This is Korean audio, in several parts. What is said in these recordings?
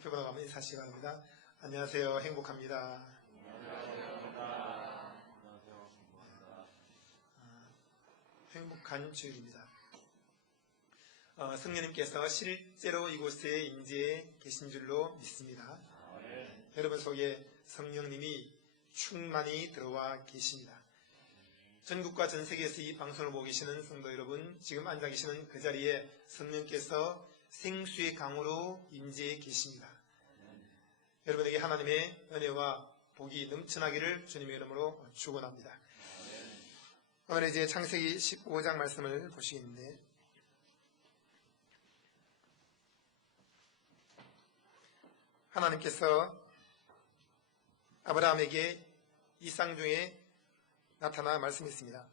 옆에 번호가면 인사하시기 바랍니다. 안녕하세요. 행복합니다. 행복한 주일입니다. 성령님께서 실제로 이곳에 임재해 계신 줄로 믿습니다. 여러분 속에 성령님이 충만히 들어와 계십니다. 전국과 전 세계에서 이 방송을 보고 계시는 성도 여러분, 지금 앉아 계시는 그 자리에 성령께서 생수의 강으로 임재해 계십니다. 여러분에게 하나님의 은혜와 복이 넘쳐나기를 주님의 이름으로 축원합니다. 오늘 이제 창세기 15장 말씀을 보시겠는데, 하나님께서 아브라함에게 이 쌍중에 나타나 말씀했습니다.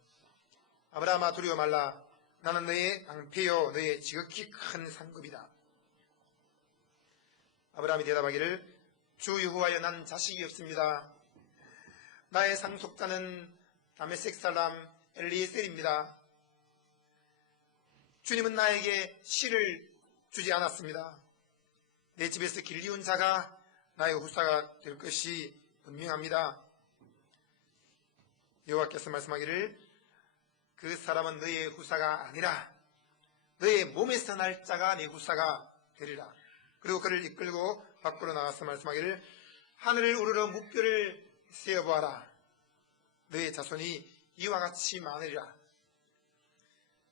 아브라함아, 두려워 말라. 나는 너의 방패요 너의 지극히 큰 상급이다. 아브라함이 대답하기를, 주 여호와여, 나는 자식이 없습니다. 나의 상속자는 다메섹 사람 엘리에셀입니다. 주님은 나에게 씨를 주지 않았습니다. 내 집에서 길리운 자가 나의 후사가 될 것이 분명합니다. 여호와께서 말씀하기를, 그 사람은 너의 후사가 아니라 너의 몸에서 날 자가 네 후사가 되리라. 그리고 그를 이끌고 밖으로 나가서 말씀하기를, 하늘을 우러러 무뼈를 세어보아라. 너의 자손이 이와 같이 많으리라.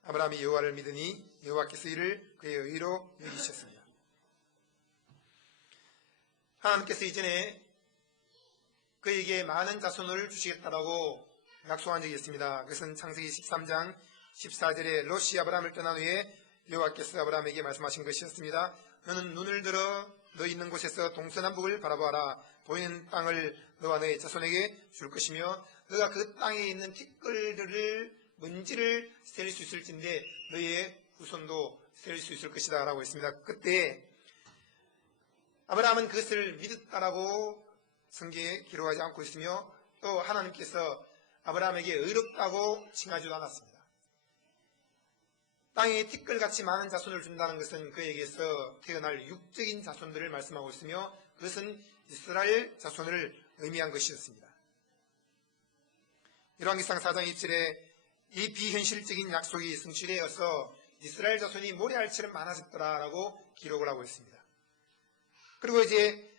아브라함이 여호와를 믿으니 여호와께서 이를 그의 의로 여기셨습니다. 하나님께서 이전에 그에게 많은 자손을 주시겠다라고 약속한 적이 있습니다. 그것은 창세기 13장 14절에 롯이 아브라함을 떠난 후에 여호와께서 아브라함에게 말씀하신 것이었습니다. 너는 눈을 들어 너 있는 곳에서 동서남북을 바라보아라. 보이는 땅을 너와 너의 자손에게 줄 것이며 너가 그 땅에 있는 티끌들을 먼지를 셀 수 있을진데 너의 후손도 셀 수 있을 것이다 라고 했습니다. 그때 아브라함은 그것을 믿었다라고 성경에 기록하지 않고 있으며, 또 하나님께서 아브라함에게 의롭다고 칭하지도 않았습니다. 땅에 티끌같이 많은 자손을 준다는 것은 그에게서 태어날 육적인 자손들을 말씀하고 있으며, 그것은 이스라엘 자손을 의미한 것이었습니다. 열왕기상 4장 2절에 이 비현실적인 약속이 성취되어서 이스라엘 자손이 모래알처럼 많아졌더라라고 기록을 하고 있습니다. 그리고 이제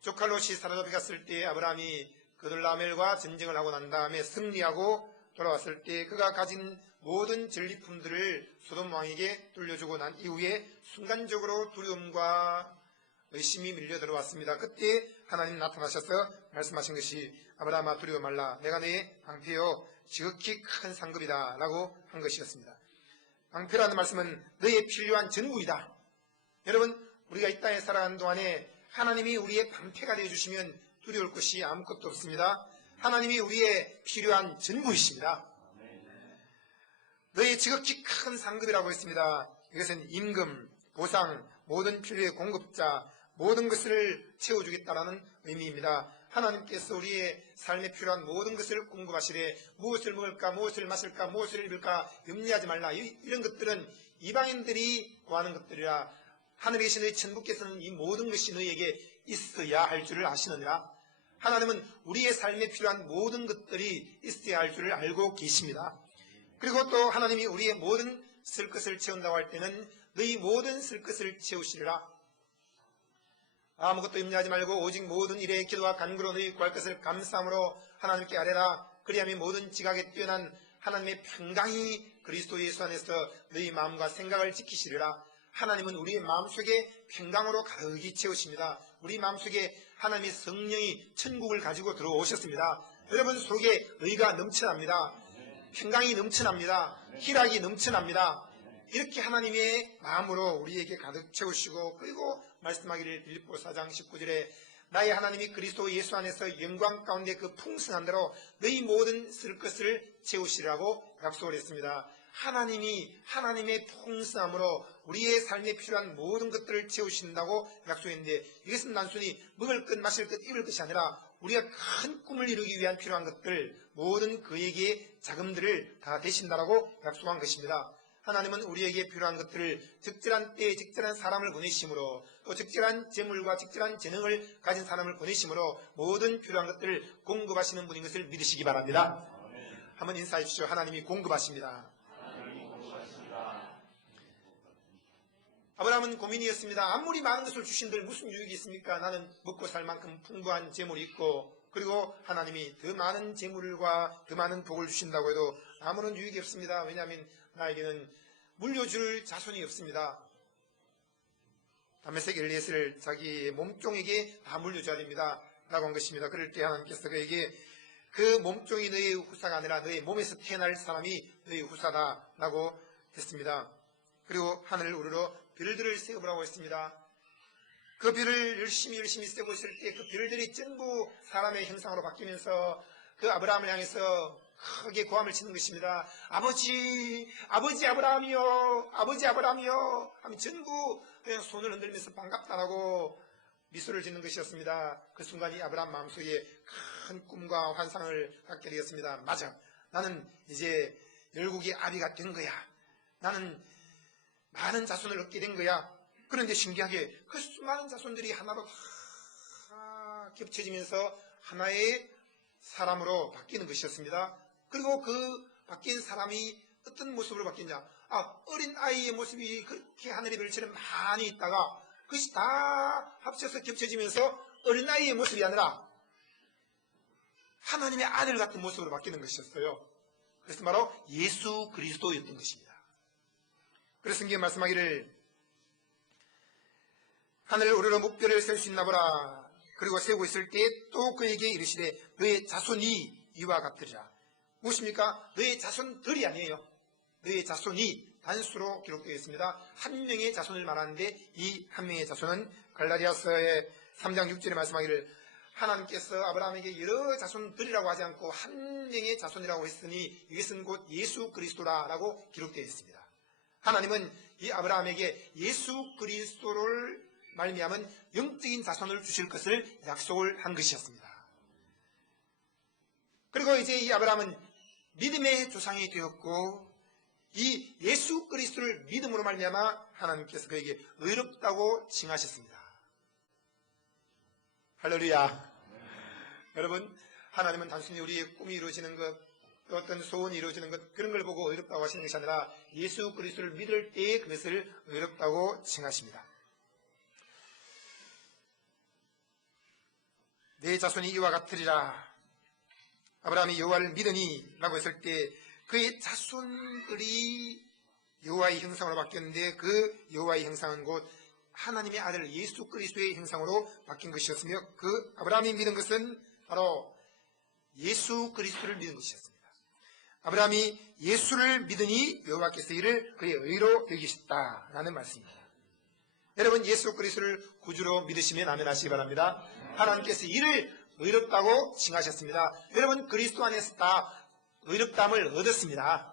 조카 롯이 사로잡혀 갔을 때 아브라함이 그돌라멜과 전쟁을 하고 난 다음에 승리하고 돌아왔을 때 그가 가진 모든 전리품들을 소돔 왕에게 돌려주고 난 이후에 순간적으로 두려움과 의심이 밀려 들어왔습니다. 그때 하나님 나타나셔서 말씀하신 것이, 아브라함아, 두려워 말라. 내가 너의 방패요 지극히 큰 상급이다 라고 한 것이었습니다. 방패라는 말씀은 너의 필요한 전부이다. 여러분, 우리가 이 땅에 살아가는 동안에 하나님이 우리의 방패가 되어주시면 두려울 것이 아무것도 없습니다. 하나님이 우리의 필요한 전부이십니다. 너의 지극히 큰 상급이라고 했습니다. 이것은 임금, 보상, 모든 필요의 공급자, 모든 것을 채워주겠다라는 의미입니다. 하나님께서 우리의 삶에 필요한 모든 것을 공급하시되 무엇을 먹을까, 무엇을 마실까, 무엇을 입을까 염려하지 말라. 이런 것들은 이방인들이 구하는 것들이라 하늘에 계신 너희 천부께서는 이 모든 것이 너희에게 있어야 할 줄을 아시느니라. 하나님은 우리의 삶에 필요한 모든 것들이 있어야 할 줄을 알고 계십니다. 그리고 또 하나님이 우리의 모든 쓸 것을 채운다고 할 때는 너희 모든 쓸 것을 채우시리라. 아무것도 염려하지 말고 오직 모든 일에 기도와 간구로 너희 구할 것을 감사함으로 하나님께 아뢰라. 그리하면 모든 지각에 뛰어난 하나님의 평강이 그리스도 예수 안에서 너희 마음과 생각을 지키시리라. 하나님은 우리의 마음속에 평강으로 가득히 채우십니다. 우리 마음속에 하나님의 성령이 천국을 가지고 들어오셨습니다. 여러분 속에 의가 넘쳐납니다. 평강이 넘쳐납니다. 희락이 넘쳐납니다. 이렇게 하나님의 마음으로 우리에게 가득 채우시고, 그리고 말씀하기를 빌립보 4장 19절에 나의 하나님이 그리스도 예수 안에서 영광 가운데 그 풍성한 대로 너희 모든 쓸 것을 채우시라고 약속을 했습니다. 하나님이 하나님의 풍성함으로 우리의 삶에 필요한 모든 것들을 채우신다고 약속했는데, 이것은 단순히 먹을 것, 마실 것, 입을 것이 아니라 우리가 큰 꿈을 이루기 위한 필요한 것들, 모든 그에게 자금들을 다 대신다라고 약속한 것입니다. 하나님은 우리에게 필요한 것들을 적절한 때에 적절한 사람을 보내심으로 또 적절한 재물과 적절한 재능을 가진 사람을 보내심으로 모든 필요한 것들을 공급하시는 분인 것을 믿으시기 바랍니다. 한번 인사해 주시죠. 하나님이 공급하십니다. 아브라함은 고민이었습니다. 아무리 많은 것을 주신들 무슨 유익이 있습니까? 나는 먹고 살 만큼 풍부한 재물이 있고 그리고 하나님이 더 많은 재물과 더 많은 복을 주신다고 해도 아무런 유익이 없습니다. 왜냐하면 나에게는 물려줄 자손이 없습니다. 다메섹 엘리에스를 자기 몸종에게 다 물려줘야 됩니다. 라고 한 것입니다. 그럴 때 하나님께서 그에게 그 몸종이 너의 후사가 아니라 너의 몸에서 태어날 사람이 너의 후사다 라고 했습니다. 그리고 하늘을 우러러 별들을 세어보라고 했습니다. 그 별을 열심히 세고 있을 때 그 별들이 전부 사람의 형상으로 바뀌면서 그 아브라함을 향해서 크게 고함을 치는 것입니다. 아버지 아브라함이요, 아버지 아브라함이요 하면 전부 그냥 손을 흔들면서 반갑다라고 미소를 짓는 것이었습니다. 그 순간 이 아브라함 마음속에 큰 꿈과 환상을 갖게 되었습니다. 맞아, 나는 이제 열국의 아비가 된 거야. 나는 많은 자손을 얻게 된 거야. 그런데 신기하게 그 수많은 자손들이 하나로 다 겹쳐지면서 하나의 사람으로 바뀌는 것이었습니다. 그리고 그 바뀐 사람이 어떤 모습으로 바뀌냐? 어린 아이의 모습이 그렇게 하늘의 별처럼 많이 있다가 그것이 다 합쳐서 겹쳐지면서 어린 아이의 모습이 아니라 하나님의 아들 같은 모습으로 바뀌는 것이었어요. 그래서 바로 예수 그리스도였던 것입니다. 그래서 성경에 말씀하기를 하늘을 우러러 목별을 셀 수 있나 보라. 그리고 세우고 있을 때 또 그에게 이르시되 너의 자손이 이와 같으리라. 무엇입니까? 너의 자손들이 아니에요. 너의 자손이 단수로 기록되어 있습니다. 한 명의 자손을 말하는데 이 한 명의 자손은 갈라디아서의 3장 6절에 말씀하기를 하나님께서 아브라함에게 여러 자손들이라고 하지 않고 한 명의 자손이라고 했으니 이것은 곧 예수 그리스도라고 기록되어 있습니다. 하나님은 이 아브라함에게 예수 그리스도를 말미암은 영적인 자손을 주실 것을 약속을 한 것이었습니다. 그리고 이제 이 아브라함은 믿음의 조상이 되었고 이 예수 그리스도를 믿음으로 말미암아 하나님께서 그에게 의롭다고 칭하셨습니다. 할렐루야. 여러분, 하나님은 단순히 우리의 꿈이 이루어지는 것, 어떤 소원이 이루어지는 것, 그런 걸 보고 의롭다고 하시는 것이 아니라 예수 그리스도를 믿을 때에 그것을 의롭다고 칭하십니다. 내 자손이 이와 같으리라. 아브라함이 여호와를 믿으니 라고 했을 때 그의 자손들이 여호와의 형상으로 바뀌었는데 그 여호와의 형상은 곧 하나님의 아들 예수 그리스도의 형상으로 바뀐 것이었으며 그 아브라함이 믿은 것은 바로 예수 그리스도를 믿은 것이었습니다. 아브라함이 예수를 믿으니 여호와께서 이를 그의 의로 여기셨다라는 말씀입니다. 여러분, 예수 그리스도를 구주로 믿으시면 아멘 하시기 바랍니다. 하나님께서 이를 의롭다고 칭하셨습니다. 여러분, 그리스도 안에서 다 의롭다함을 얻었습니다.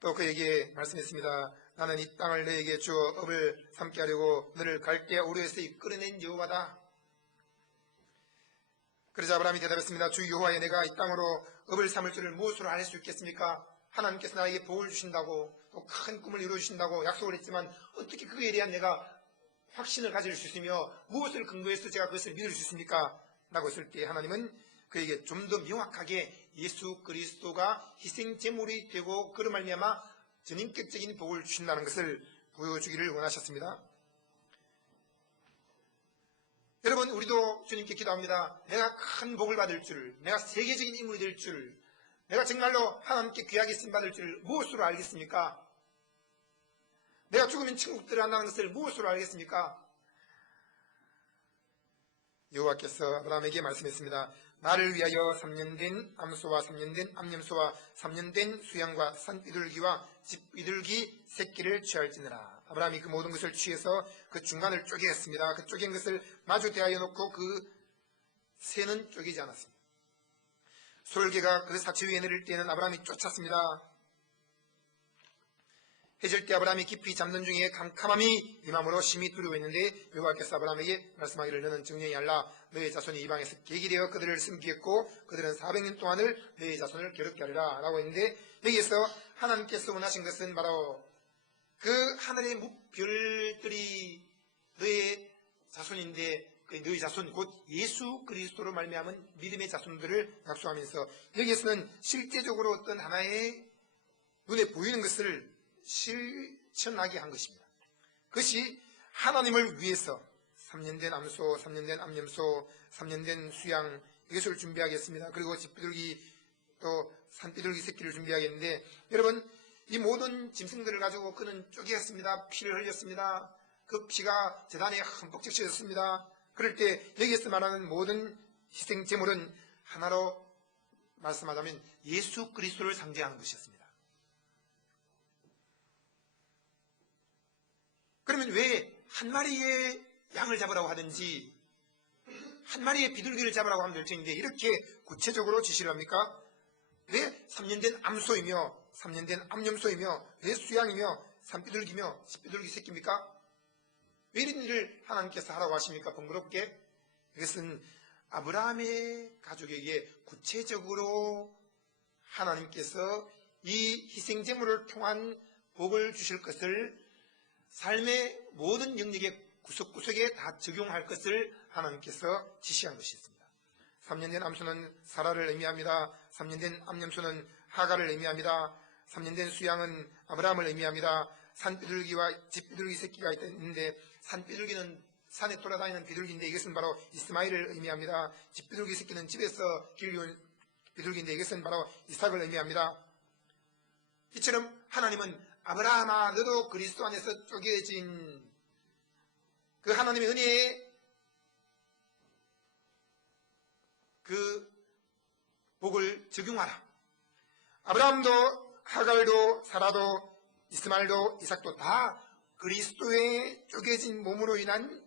또 그에게 말씀했습니다. 나는 이 땅을 너에게 주어 업을 삼게 하려고 너를 갈대아 우르에서 이끌어낸 여호와다. 그러자 아브라함이 대답했습니다. 주 여호와여, 내가 이 땅으로 업을 삼을 줄을 무엇으로 알 수 있겠습니까? 하나님께서 나에게 복을 주신다고 또 큰 꿈을 이루어주신다고 약속을 했지만 어떻게 그거에 대한 내가 확신을 가질 수 있으며 무엇을 근거해서 제가 그것을 믿을 수 있습니까? 라고 했을 때 하나님은 그에게 좀 더 명확하게 예수 그리스도가 희생 제물이 되고 그로 말미암아 전인격적인 복을 주신다는 것을 보여주기를 원하셨습니다. 여러분, 우리도 주님께 기도합니다. 내가 큰 복을 받을 줄, 내가 세계적인 인물이 될 줄, 내가 정말로 하나님께 귀하게 쓰임받을 줄 무엇으로 알겠습니까? 내가 죽으면 천국 들어간다는 것을 무엇으로 알겠습니까? 여호와께서 아브라함에게 말씀했습니다. 나를 위하여 3년 된 암소와 3년 된 암염소와 3년 된 수양과 산비둘기와 집비둘기 새끼를 취할지니라. 아브라함이 그 모든 것을 취해서 그 중간을 쪼개었습니다. 그 쪼갠 것을 마주 대하여 놓고 그 새는 쪼개지 않았습니다. 솔개가 그 사체 위에 내릴 때는 아브라함이 쫓았습니다. 해질 때 아브라함이 깊이 잠든 중에 캄캄함이 임함으로 심히 두려워했는데 여호와께서 아브라함에게 말씀하기를 너는 정령이 알라 너의 자손이 이방에서 객이 되어 그들을 섬기겠고 그들은 400년 동안을 너의 자손을 괴롭게 하리라 라고 했는데 여기에서 하나님께서 원하신 것은 바로 그 하늘의 별들이 너의 자손인데 그 너희 자손 곧 예수 그리스도로 말미암은 믿음의 자손들을 약속하면서 여기에서는 실제적으로 어떤 하나의 눈에 보이는 것을 실천하게 한 것입니다. 그것이 하나님을 위해서 3년 된 암소, 3년 된 암염소, 3년 된 수양 이것을 준비하겠습니다. 그리고 집비둘기 또 산비둘기 새끼를 준비하겠는데 여러분 이 모든 짐승들을 가지고 그는 쪼개었습니다. 피를 흘렸습니다. 그 피가 제단에 흠뻑 적셔졌습니다. 그럴 때 여기에서 말하는 모든 희생 제물은 하나로 말씀하자면 예수 그리스도를 상징하는 것이었습니다. 그러면 왜 한 마리의 양을 잡으라고 하든지 한 마리의 비둘기를 잡으라고 하면 될 텐데 이렇게 구체적으로 지시를 합니까? 왜 3년 된 암소이며 3년 된 암염소이며 왜 수양이며 산비둘기며 집비둘기 새끼입니까? 왜 이런 일을 하나님께서 하라고 하십니까? 번거롭게? 이것은 아브라함의 가족에게 구체적으로 하나님께서 이 희생제물을 통한 복을 주실 것을 삶의 모든 영역의 구석구석에 다 적용할 것을 하나님께서 지시한 것이 있습니다. 3년 된 암소는 사라를 의미합니다. 3년 된 암염소는 하가를 의미합니다. 3년 된 수양은 아브라함을 의미합니다. 산비둘기와 집비둘기 새끼가 있는데 산비둘기는 산에 돌아다니는 비둘기인데 이것은 바로 이스마엘을 의미합니다. 집비둘기 새끼는 집에서 길기운 비둘기인데 이것은 바로 이삭을 의미합니다. 이처럼 하나님은 아브라함아 너도 그리스도 안에서 쪼개진 그 하나님의 은혜에 그 복을 적용하라. 아브라함도 하갈도 사라도 이스마엘도 이삭도 다 그리스도의 쪼개진 몸으로 인한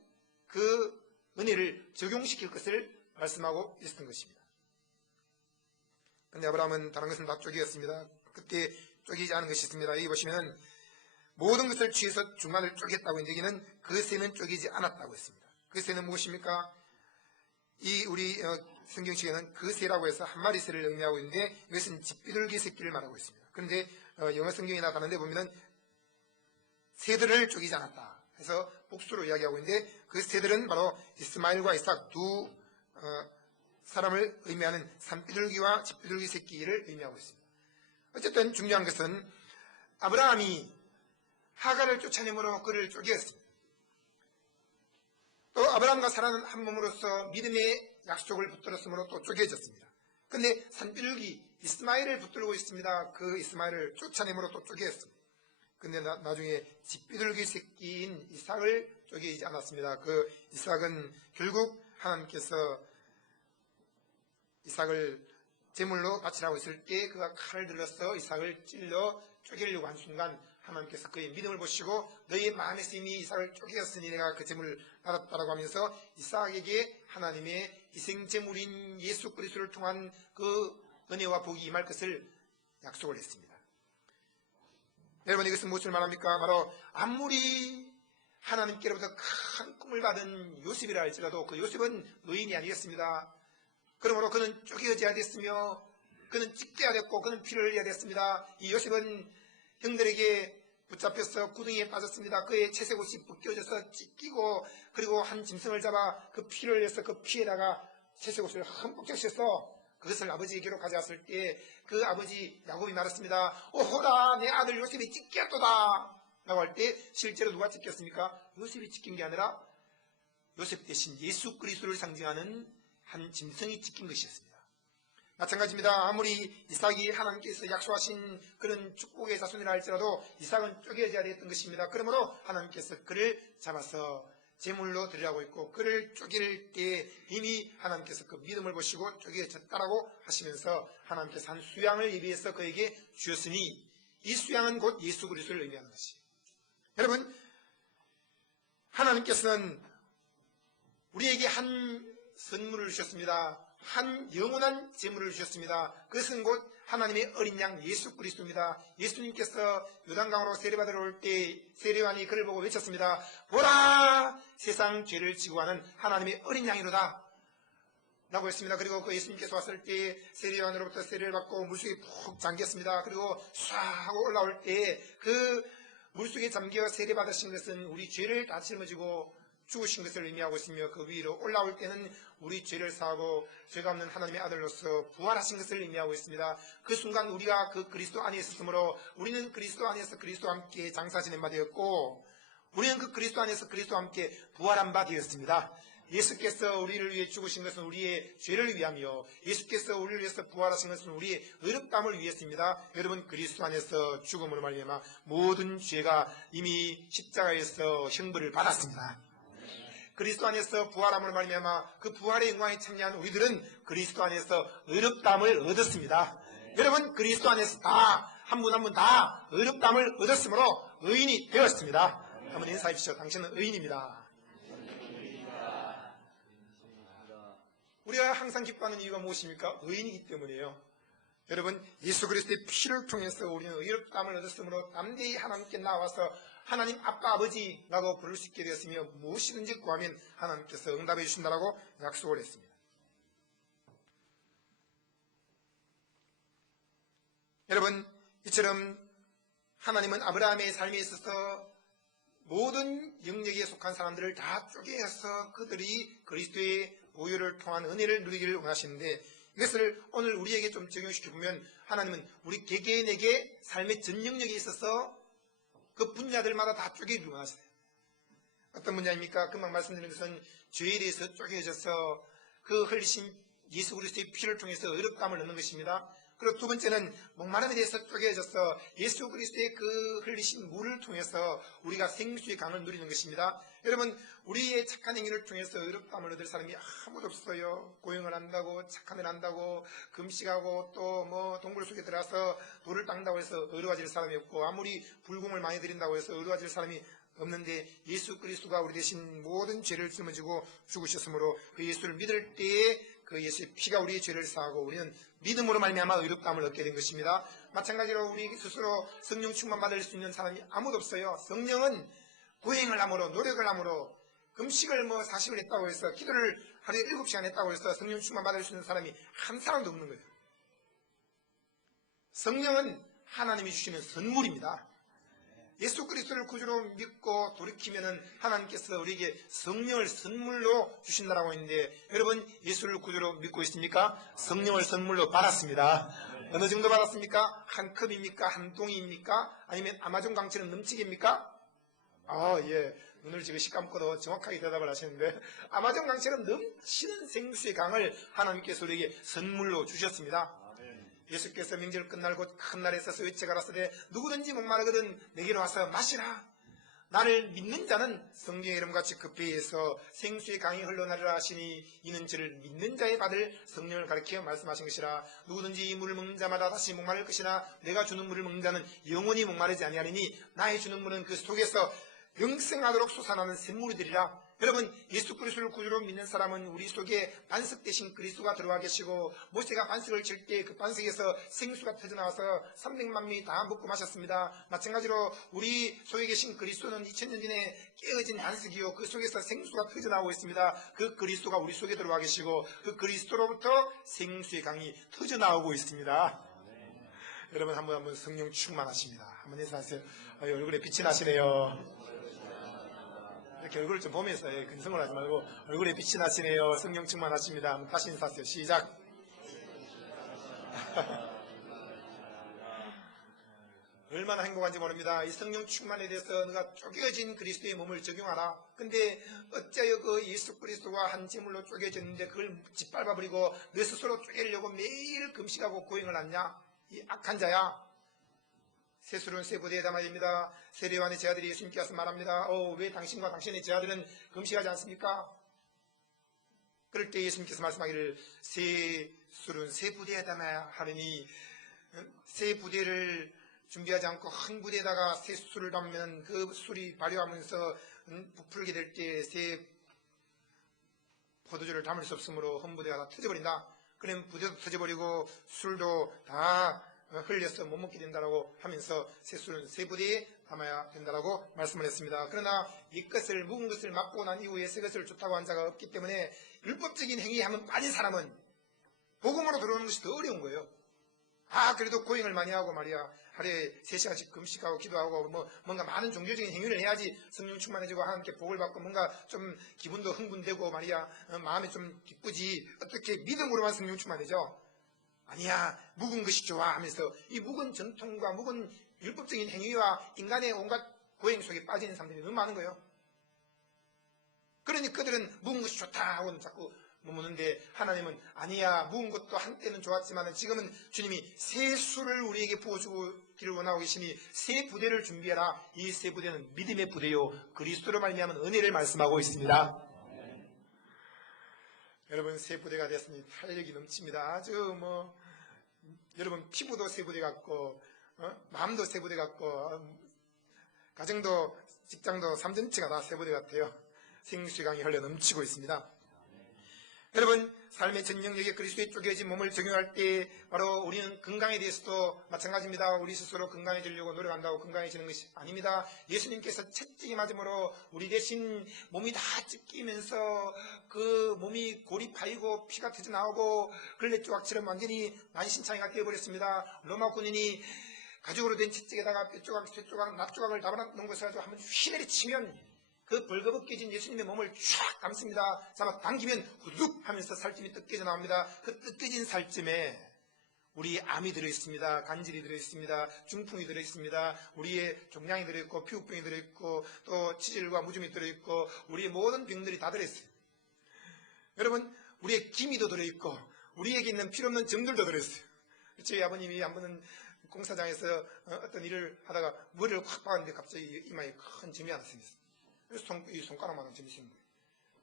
그 은혜를 적용시킬 것을 말씀하고 있었던 것입니다. 그런데 아브라함은 다른 것은 다 쪼개었습니다. 그때 쪼개지 않은 것이 있습니다. 여기 보시면 모든 것을 취해서 중간을 쪼갰다고 했는데 여기는 그 새는 쪼개지 않았다고 했습니다. 그 새는 무엇입니까? 이 우리 성경식에는 그 새라고 해서 한 마리 새를 의미하고 있는데 이것은 집비둘기 새끼를 말하고 있습니다. 그런데 영어 성경에 나타나는데 보면은 새들을 쪼개지 않았다 해서 복수로 이야기하고 있는데 그 새들은 바로 이스마엘과 이삭 두 사람을 의미하는 산비둘기와 집비둘기 새끼를 의미하고 있습니다. 어쨌든 중요한 것은 아브라함이 하갈을 쫓아내므로 그를 쪼개었습니다. 또 아브라함과 사라는 한 몸으로서 믿음의 약속을 붙들었으므로 또 쪼개졌습니다. 그런데 산비둘기 이스마엘을 붙들고 있습니다. 그 이스마엘을 쫓아내므로 또 쪼개었습니다. 근데 나중에 집비둘기 새끼인 이삭을 쪼개지 않았습니다. 그 이삭은 결국 하나님께서 이삭을 제물로 바치라고 했을 때 그가 칼을 들어서 이삭을 찔러 쪼개려고 한 순간 하나님께서 그의 믿음을 보시고 너의 마음에서 이미 이삭을 쪼개었으니 내가 그 제물을 받았다라고 하면서 이삭에게 하나님의 희생제물인 예수 그리스도를 통한 그 은혜와 복이 임할 것을 약속을 했습니다. 여러분 이것은 무엇을 말합니까? 바로 아무리 하나님께로부터 큰 꿈을 받은 요셉이라 할지라도 그 요셉은 노인이 아니었습니다. 그러므로 그는 쪼개어져야 됐으며 그는 찢겨야 됐고 그는 피를 흘려야 됐습니다. 이 요셉은 형들에게 붙잡혀서 구덩이에 빠졌습니다. 그의 채색 옷이 벗겨져서 찢기고 그리고 한 짐승을 잡아 그 피를 흘려서 그 피에다가 채색 옷을 흠뻑 적셔서 그것을 아버지에게로 가져왔을 때 그 아버지 야곱이 말했습니다. 오호라 내 아들 요셉이 찢겼도다 라고 할 때 실제로 누가 찢겼습니까? 요셉이 찢긴 게 아니라 요셉 대신 예수 그리스도를 상징하는 한 짐승이 찢긴 것이었습니다. 마찬가지입니다. 아무리 이삭이 하나님께서 약속하신 그런 축복의 자손이라 할지라도 이삭은 쪼개져야 됐던 것입니다. 그러므로 하나님께서 그를 잡아서 제물로 드리라고 했고 그를 쪼갤 때 이미 하나님께서 그 믿음을 보시고 쪼개졌다라고 하시면서 하나님께서 한 수양을 예비해서 그에게 주셨으니 이 수양은 곧 예수 그리스도를 의미하는 것이에요. 여러분 하나님께서는 우리에게 한 선물을 주셨습니다. 한 영원한 제물을 주셨습니다. 그것은 곧 하나님의 어린 양 예수 그리스도입니다. 예수님께서 요단강으로 세례받으러 올 때 세례요한이 그를 보고 외쳤습니다. 보라! 세상 죄를 지고 가는 하나님의 어린 양이로다 라고 했습니다. 그리고 그 예수님께서 왔을 때 세례요한으로부터 세례를 받고 물속에 푹 잠겼습니다. 그리고 쏴 하고 올라올 때 그 물속에 잠겨 세례받으신 것은 우리 죄를 다 짊어지고 죽으신 것을 의미하고 있으며, 그 위로 올라올 때는 우리 죄를 사하고 죄가 없는 하나님의 아들로서 부활하신 것을 의미하고 있습니다. 그 순간 우리가 그 그리스도 안에 있었으므로 우리는 그리스도 안에서 그리스도와 함께 장사 지낸 바 되었고, 우리는 그 그리스도 안에서 그리스도와 함께 부활한 바 되었습니다. 예수께서 우리를 위해 죽으신 것은 우리의 죄를 위하며, 예수께서 우리를 위해서 부활하신 것은 우리의 의롭다함을 위했습니다. 여러분, 그리스도 안에서 죽음으로 말미암아 모든 죄가 이미 십자가에서 형벌을 받았습니다. 그리스도 안에서 부활함을 말미암아 그 부활의 영광에 참여한 우리들은 그리스도 안에서 의롭다함을 얻었습니다. 여러분, 그리스도 안에서 다 한 분 한 분 다 의롭다함을 얻었으므로 의인이 되었습니다. 한번 인사해 주시죠. 당신은 의인입니다. 우리가 항상 기뻐하는 이유가 무엇입니까? 의인이기 때문이에요. 여러분, 예수 그리스도의 피를 통해서 우리는 의롭다함을 얻었으므로 담대히 하나님께 나와서 하나님 아빠 아버지라고 부를 수 있게 되었으며, 무엇이든지 구하면 하나님께서 응답해 주신다라고 약속을 했습니다. 여러분, 이처럼 하나님은 아브라함의 삶에 있어서 모든 영역에 속한 사람들을 다 쪼개서 그들이 그리스도의 보혈을 통한 은혜를 누리기를 원하시는데, 이것을 오늘 우리에게 좀 적용시켜보면 하나님은 우리 개개인에게 삶의 전 영역에 있어서 그 분야들마다 다 쪼개기를 원하시대요. 어떤 분야입니까? 금방 말씀드린 것은 죄에 대해서 쪼개져서 그 흘리신 예수 그리스도의 피를 통해서 의롭다함을 얻는 것입니다. 그리고 두 번째는 목마름에 대해서 쪼개져서 예수 그리스도의 그 흘리신 물을 통해서 우리가 생수의 강을 누리는 것입니다. 여러분, 우리의 착한 행위를 통해서 의롭다함을 얻을 사람이 아무도 없어요. 고용을 한다고, 착한 일 한다고, 금식하고 또 뭐 동굴 속에 들어가서 돌을 닦는다고 해서 의로워질 사람이 없고, 아무리 불공을 많이 드린다고 해서 의로워질 사람이 없는데, 예수 그리스도가 우리 대신 모든 죄를 짊어지고 죽으셨으므로 그 예수를 믿을 때에 그 예수의 피가 우리의 죄를 사하고 우리는 믿음으로 말미암아 의롭다함을 얻게 된 것입니다. 마찬가지로 우리 스스로 성령 충만 받을 수 있는 사람이 아무도 없어요. 성령은 구행을 함으로, 노력을 함으로, 금식을 40일 했다고 해서, 기도를 하루에 7시간 했다고 해서 성령 충만 받을 수 있는 사람이 한 사람도 없는 거예요. 성령은 하나님이 주시는 선물입니다. 예수 그리스도를 구주로 믿고 돌이키면은 하나님께서 우리에게 성령을 선물로 주신다라고 했는데, 여러분, 예수를 구주로 믿고 있습니까? 성령을 선물로 받았습니다. 어느 정도 받았습니까? 한 컵입니까? 한 동이입니까? 아니면 아마존 강처럼 넘치겠습니까? 예. 눈을 지그시 감고도 정확하게 대답을 하시는데, 아마존 강처럼 넘치는 생수의 강을 하나님께서 우리에게 선물로 주셨습니다. 예수께서 명절 끝날 곧 큰 날에 서서 외쳐가라사대 누구든지 목마르거든 내게로 와서 마시라. 나를 믿는 자는 성경의 이름같이 그 배에서 생수의 강이 흘러나리라 하시니, 이는 저를 믿는 자에 받을 성령을 가리켜 말씀하신 것이라. 누구든지 이 물을 먹는 자마다 다시 목마를 것이나 내가 주는 물을 먹는 자는 영원히 목마르지 아니하리니 나의 주는 물은 그 속에서 영생하도록 솟아나는 샘물이 되리라. 여러분, 예수 그리스도를 구주로 믿는 사람은 우리 속에 반석 대신 그리스도가 들어와 계시고, 모세가 반석을 칠 때 그 반석에서 생수가 터져나와서 300만 명이 다 먹고 마셨습니다. 마찬가지로 우리 속에 계신 그리스도는 2000년 전에 깨어진 반석이요, 그 속에서 생수가 터져나오고 있습니다. 그 그리스도가 우리 속에 들어와 계시고 그 그리스도로부터 생수의 강이 터져나오고 있습니다. 여러분, 한번 성령 충만하십니다. 한번 인사하세요. 얼굴에 빛이 나시네요. 이렇게 얼굴을 좀 보면서 근성을 하지 말고 얼굴에 빛이 나시네요. 성령 충만하십니다. 한번 다시 인사하세요. 시작. 얼마나 행복한지 모릅니다. 이 성령 충만에 대해서 너가 쪼개진 그리스도의 몸을 적용하라. 근데 어째요 그 예수 그리스도가 한 제물로 쪼개졌는데 그걸 짓밟아버리고 너 스스로 쪼개려고 매일 금식하고 고행을 하냐? 이 악한 자야. 세술은 세 부대에 담아야 됩니다. 세례요한의 제자들이 예수님께 와서 말합니다. 왜 당신과 당신의 제자들은 금식하지 않습니까? 그럴 때 예수님께서 말씀하기를 세술은 세 부대에 담아야 하느니, 세 부대를 준비하지 않고 한 부대에다가 세 술을 담으면 그 술이 발효하면서 부풀게 될 때 세 포도주를 담을 수 없으므로 헌부대가 다 터져버린다. 그러면 부대도 터져버리고 술도 다 흘려서 못 먹게 된다라고 하면서 새 술은 새 부대에 담아야 된다라고 말씀을 했습니다. 그러나 이것을 묵은 것을 맛보고 난 이후에 새 것을 좋다고 한 자가 없기 때문에 율법적인 행위하면 빠진 사람은 복음으로 들어오는 것이 더 어려운 거예요. 그래도 고행을 많이 하고 말이야. 하루에 3시간씩 금식하고 기도하고 뭔가 많은 종교적인 행위를 해야지 성령 충만해지고 하나님께 복을 받고 뭔가 좀 기분도 흥분되고 말이야. 마음이 좀 기쁘지. 어떻게 믿음으로만 성령 충만해져? 아니야. 묵은 것이 좋아 하면서 이 묵은 전통과 묵은 율법적인 행위와 인간의 온갖 고행 속에 빠지는 사람들이 너무 많은 거예요. 그러니 그들은 묵은 것이 좋다 하고는 자꾸 묻는데 하나님은 아니야. 묵은 것도 한때는 좋았지만 지금은 주님이 새 술을 우리에게 부어주기를 원하고 계시니 새 부대를 준비해라. 이 새 부대는 믿음의 부대요 그리스도로 말미암은 은혜를 말씀하고 있습니다. 여러분 새 부대가 됐으니 탄력이 넘칩니다. 아주 여러분 피부도 새 부대 같고 마음도 새 부대 같고 가정도 직장도 삶전체가 다 새 부대 같아요. 생수강이 흘러 넘치고 있습니다. 여러분 삶의 전 영역에 그리스도의 쪼개진 몸을 적용할 때 바로 우리는 건강에 대해서도 마찬가지입니다. 우리 스스로 건강해지려고 노력한다고 건강해지는 것이 아닙니다. 예수님께서 채찍이 맞음으로 우리 대신 몸이 다 찢기면서 그 몸이 골이 파이고 피가 터져나오고 걸레조각처럼 완전히 만신창이가 되어버렸습니다. 로마 군인이 가죽으로 된 채찍에다가 뼈조각, 쇠조각, 납조각을 달아놓은 것을 가지고 한번 휘내리 치면 그 벌거벗겨진 예수님의 몸을 쫙 감습니다. 잡아 당기면 후둑 하면서 살점이 뜯겨져 나옵니다. 그 뜯겨진 살점에 우리의 암이 들어있습니다. 간질이 들어있습니다. 중풍이 들어있습니다. 우리의 종양이 들어있고 피부병이 들어있고 또 치질과 무좀이 들어있고 우리의 모든 병들이 다 들어있어요. 여러분 우리의 기미도 들어있고 우리에게 있는 필요없는 정들도 들어있어요. 저희 아버님이 한 번은 공사장에서 어떤 일을 하다가 머리를 확 박았는데 갑자기 이마에 큰 점이 하나 생겼어요. 이 손가락만한 점이 생긴 거예요.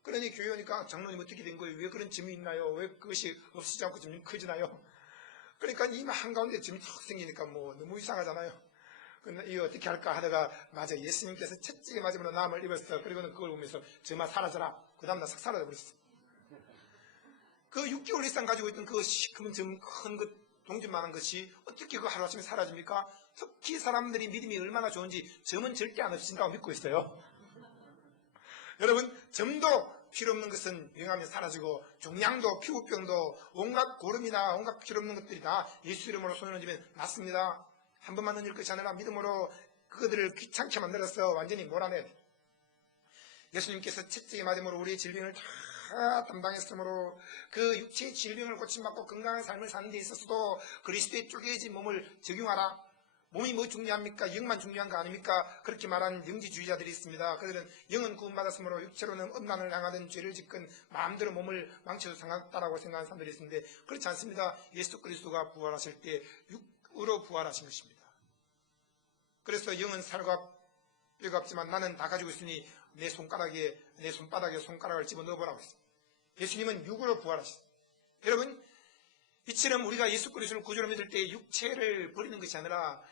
그러니 교회 오니까 장로님 어떻게 된 거예요? 왜 그런 점이 있나요? 왜 그것이 없어지지 않고 점이 커지나요? 그러니까 이마 한가운데 점이 탁 생기니까 너무 이상하잖아요. 근데 이거 어떻게 할까 하다가 맞아 예수님께서 채찍에 맞으면 남을 입었어. 그리고는 그걸 보면서 점아 사라져라. 그 다음날 싹 사라져버렸어. 그 6개월 이상 가지고 있던 그 시커먼 점 큰 것 동점만한 것이 어떻게 그 하루아침에 사라집니까? 특히 사람들이 믿음이 얼마나 좋은지 점은 절대 안 없어진다고 믿고 있어요. 여러분 점도 필요없는 것은 유행하면 사라지고 종양도 피부병도 온갖 고름이나 온갖 필요없는 것들이 다 예수 이름으로 손을 얹으면 낫습니다. 한 번만 얹을 것이 아니라 믿음으로 그들을 귀찮게 만들어서 완전히 몰아내야 돼. 예수님께서 채찍에 맞음으로 우리의 질병을 다 담당했으므로 그 육체의 질병을 고침받고 건강한 삶을 사는 데 있어서도 그리스도의 쪼개진 몸을 적용하라. 몸이 뭐 중요합니까? 영만 중요한 거 아닙니까? 그렇게 말하는 영지주의자들이 있습니다. 그들은 영은 구원받았으므로 육체로는 음란을 당하던 죄를 짓건 마음대로 몸을 망쳐도 상관없다라고 생각하는 사람들이 있는데 그렇지 않습니다. 예수 그리스도가 부활하실 때 육으로 부활하신 것입니다. 그래서 영은 살과 뼈가 없지만 나는 다 가지고 있으니 내 손바닥에 손가락을 집어넣어보라고 했습니다. 예수님은 육으로 부활하셨습니다. 여러분 이처럼 우리가 예수 그리스도를 구주로 믿을 때 육체를 버리는 것이 아니라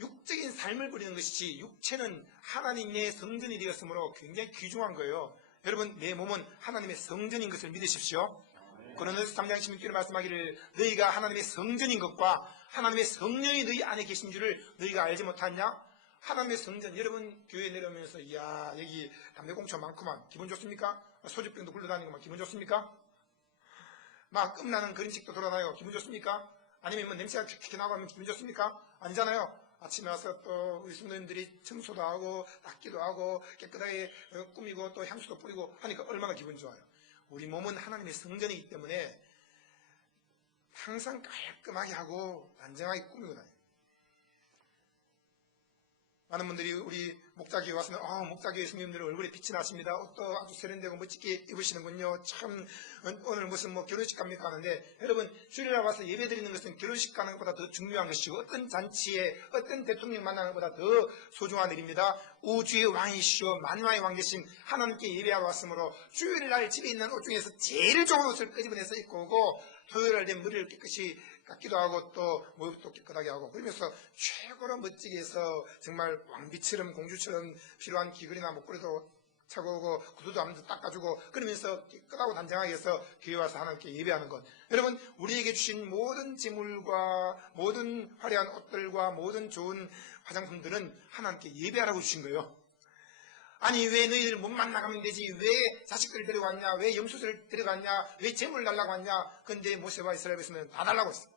육적인 삶을 버리는 것이지 육체는 하나님의 성전이 되었으므로 굉장히 귀중한 거예요. 여러분 내 몸은 하나님의 성전인 것을 믿으십시오. 고린도서 3장 16절에 말씀하기를 너희가 하나님의 성전인 것과 하나님의 성령이 너희 안에 계신 줄을 너희가 알지 못하냐? 하나님의 성전. 여러분 교회 내려오면서 이야 여기 담배꽁초 많구만. 기분 좋습니까? 소주병도 굴러다니고 기분 좋습니까? 막 끝나는 그림책도 돌아다니고 기분 좋습니까? 아니면 냄새가 퀴퀴 나고 하면 기분 좋습니까? 아니잖아요. 아침에 와서 또 우리 성도님들이 청소도 하고 닦기도 하고 깨끗하게 꾸미고 또 향수도 뿌리고 하니까 얼마나 기분 좋아요. 우리 몸은 하나님의 성전이기 때문에 항상 깔끔하게 하고 단정하게 꾸미고 다녀요. 많은 분들이 우리 목자교회 와서는 목자교회 성도님들 얼굴에 빛이 나십니다. 옷도 아주 세련되고 멋지게 입으시는군요. 참 오늘 무슨 결혼식 갑니까 하는데 여러분 주일에 와서 예배 드리는 것은 결혼식 가는 것보다 더 중요한 것이고 어떤 잔치에 어떤 대통령 만나는 것보다 더 소중한 일입니다. 우주의 왕이시오 만왕의 왕 되신 하나님께 예배하러 왔으므로 주일날 집에 있는 옷 중에서 제일 좋은 옷을 끄집어내서 입고 오고 토요일날 된 머리를 깨끗이 깎기도 하고 또 목욕도 깨끗하게 하고 그러면서 최고로 멋지게 해서 정말 왕비처럼 공주처럼 필요한 귀걸이나 목걸이도 차고 오고 구두도 한번 닦아주고 그러면서 깨끗하고 단정하게 해서 교회 와서 하나님께 예배하는 것. 여러분 우리에게 주신 모든 재물과 모든 화려한 옷들과 모든 좋은 화장품들은 하나님께 예배하라고 주신 거예요. 아니 왜 너희들 못 만나가면 되지, 왜 자식들 데려갔냐, 왜 염소들 데려갔냐, 왜 재물 달라고 하냐. 근데 모세와 이스라엘에서는 다 달라고 했어.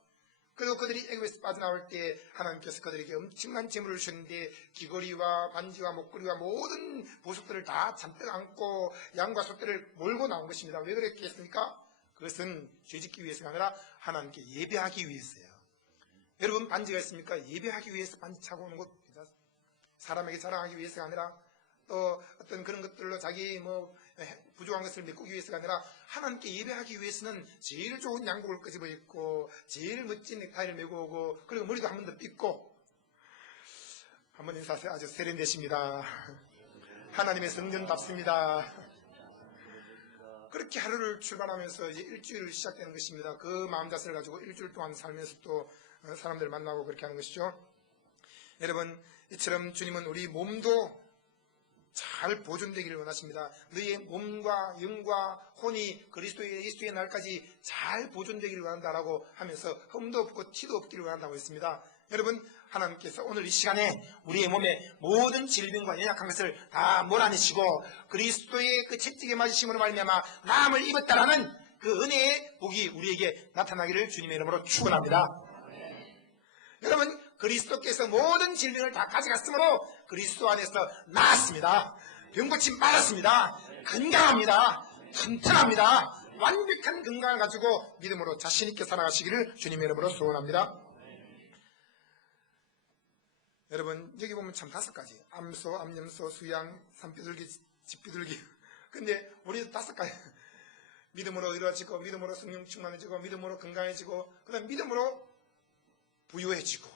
그리고 그들이 애굽에서 빠져나올 때 하나님께서 그들에게 엄청난 재물을 주셨는데 귀걸이와 반지와 목걸이와 모든 보석들을 다 잔뜩 안고 양과 소떼를 몰고 나온 것입니다. 왜 그랬겠습니까? 그것은 죄짓기 위해서가 아니라 하나님께 예배하기 위해서예요. 여러분 반지가 있습니까? 예배하기 위해서 반지 차고 오는 것, 사람에게 자랑하기 위해서가 아니라 또 어떤 그런 것들로 자기 부족한 것을 메꾸기 위해서가 아니라 하나님께 예배하기 위해서는 제일 좋은 양복을 끄집어 입고 제일 멋진 넥타이를 메고 오고 그리고 머리도 한 번 더 빗고. 한번 인사하세요. 아주 세련되십니다. 하나님의 성전답습니다. 그렇게 하루를 출발하면서 이제 일주일을 시작되는 것입니다. 그 마음자세를 가지고 일주일 동안 살면서 또 사람들을 만나고 그렇게 하는 것이죠. 여러분 이처럼 주님은 우리 몸도 잘 보존되기를 원하십니다. 너희의 몸과 영과 혼이 그리스도의 예수의 날까지 잘 보존되기를 원한다라고 하면서 흠도 없고 티도 없기를 원한다고 했습니다. 여러분 하나님께서 오늘 이 시간에 우리의 몸에 모든 질병과 연약한 것을 다 몰아내시고 그리스도의 그 채찍에 맞으심으로 말미암아 나음을 입었다라는 그 은혜의 복이 우리에게 나타나기를 주님의 이름으로 축원합니다. 여러분 그리스도께서 모든 질병을 다 가져갔으므로 그리스도 안에서 나았습니다. 병고침 빨았습니다. 건강합니다. 튼튼합니다. 완벽한 건강을 가지고 믿음으로 자신있게 살아가시기를 주님의 이름으로 소원합니다. 여러분 여기 보면 참 5가지, 암소, 암염소, 수양, 산비둘기, 집비둘기. 근데 우리 5가지 믿음으로 이루어지고 믿음으로 성령 충만해지고 믿음으로 건강해지고 그 다음 믿음으로 부유해지고.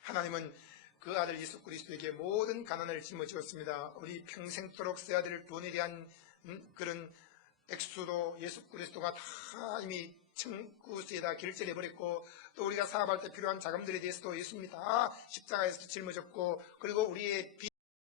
하나님은 그 아들 예수 그리스도에게 모든 가난을 짊어지었습니다. 우리 평생토록 써야 될 돈에 대한 그런 액수도 예수 그리스도가 다 이미 청구서에다 결제를 해버렸고 또 우리가 사업할 때 필요한 자금들에 대해서도 예수님이 다 십자가에서 짊어졌고 그리고 우리의